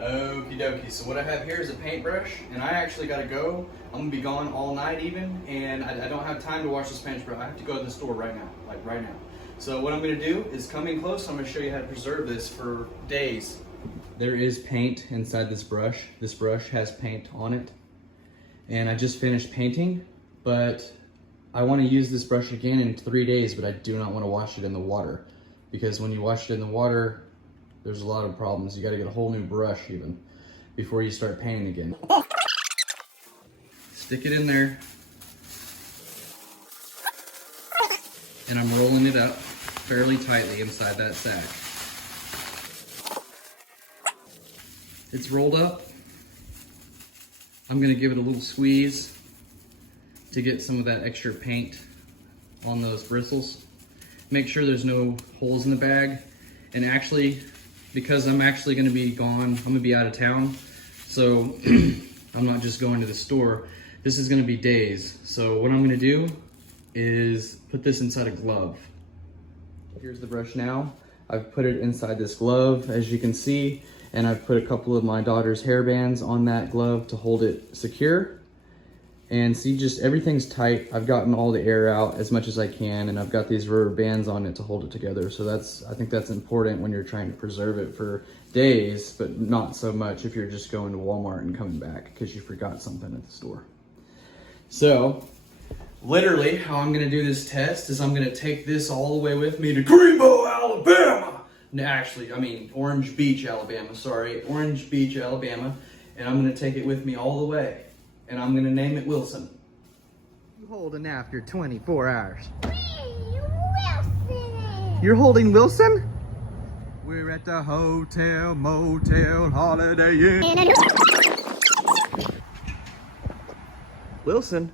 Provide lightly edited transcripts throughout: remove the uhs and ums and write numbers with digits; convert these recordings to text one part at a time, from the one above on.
Okie dokie, so what I have here is a paintbrush, and I actually gotta go. I'm gonna be gone all night even, and I don't have time to wash this paintbrush. I have to go to the store right now, like right now. So what I'm gonna do is come in close, I'm gonna show you how to preserve this for days. There is paint inside this brush. This brush has paint on it, and I just finished painting, but I wanna use this brush again in 3 days, but I do not wanna wash it in the water, because when you wash it in the water, there's a lot of problems. You gotta get a whole new brush even before you start painting again. Stick it in there. And I'm rolling it up fairly tightly inside that sack. It's rolled up. I'm gonna give it a little squeeze to get some of that extra paint on those bristles. Make sure there's no holes in the bag. And actually, because I'm actually gonna be gone, I'm gonna be out of town, so I'm not just going to the store. This is gonna be days. So what I'm gonna do is put this inside a glove. Here's the brush now. I've put it inside this glove, as you can see, and I've put a couple of my daughter's hair bands on that glove to hold it secure. And see, just everything's tight. I've gotten all the air out as much as I can, and I've got these rubber bands on it to hold it together. So I think that's important when you're trying to preserve it for days, but not so much if you're just going to Walmart and coming back because you forgot something at the store. So literally how I'm gonna do this test is I'm gonna take this all the way with me to Greenbow, Alabama. No, actually, I mean Orange Beach, Alabama, sorry. Orange Beach, Alabama. And I'm gonna take it with me all the way. And I'm gonna name it Wilson. Holding after 24 hours. Wilson! You're holding Wilson? We're at the hotel, motel, Holiday Inn. Wilson?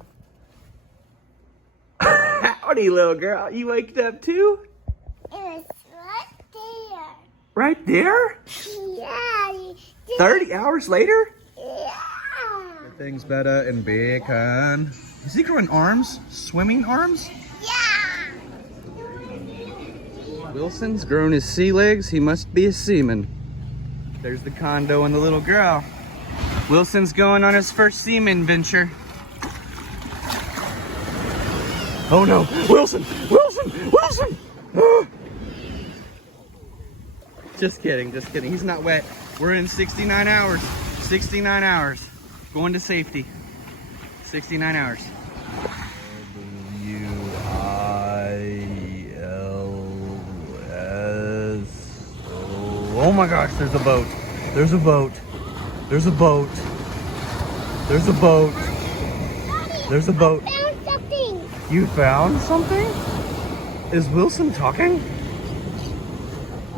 Howdy, little girl. You waked up too? It's right there. Right there? Yeah. 30 hours later? Yeah. Things better and bacon. Is he growing arms? Swimming arms? Yeah. Wilson's grown his sea legs. He must be a seaman. There's the condo and the little girl. Wilson's going on his first seaman venture. Oh no, Wilson! Wilson! Wilson! Ah. Just kidding, just kidding. He's not wet. We're in 69 hours. 69 hours. Going to safety. 69 hours. W-I-L-S-O. Oh my gosh, there's a boat. There's a boat. There's a boat. There's a boat. There's a boat. I found something. You found something? Is Wilson talking?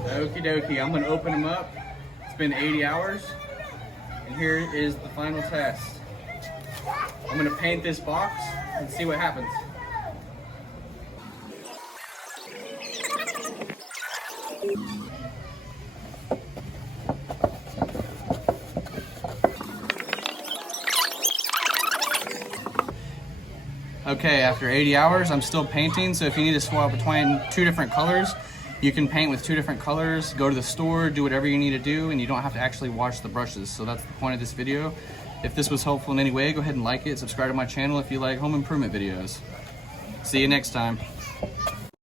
Okie dokie, I'm gonna open them up. It's been 80 hours. And here is the final test. I'm gonna paint this box and see what happens. Okay, after 80 hours, I'm still painting, so if you need to swap between 2 different colors, you can paint with 2 different colors, go to the store, do whatever you need to do, and you don't have to actually wash the brushes. So that's the point of this video. If this was helpful in any way, go ahead and like it, subscribe to my channel if you like home improvement videos. See you next time.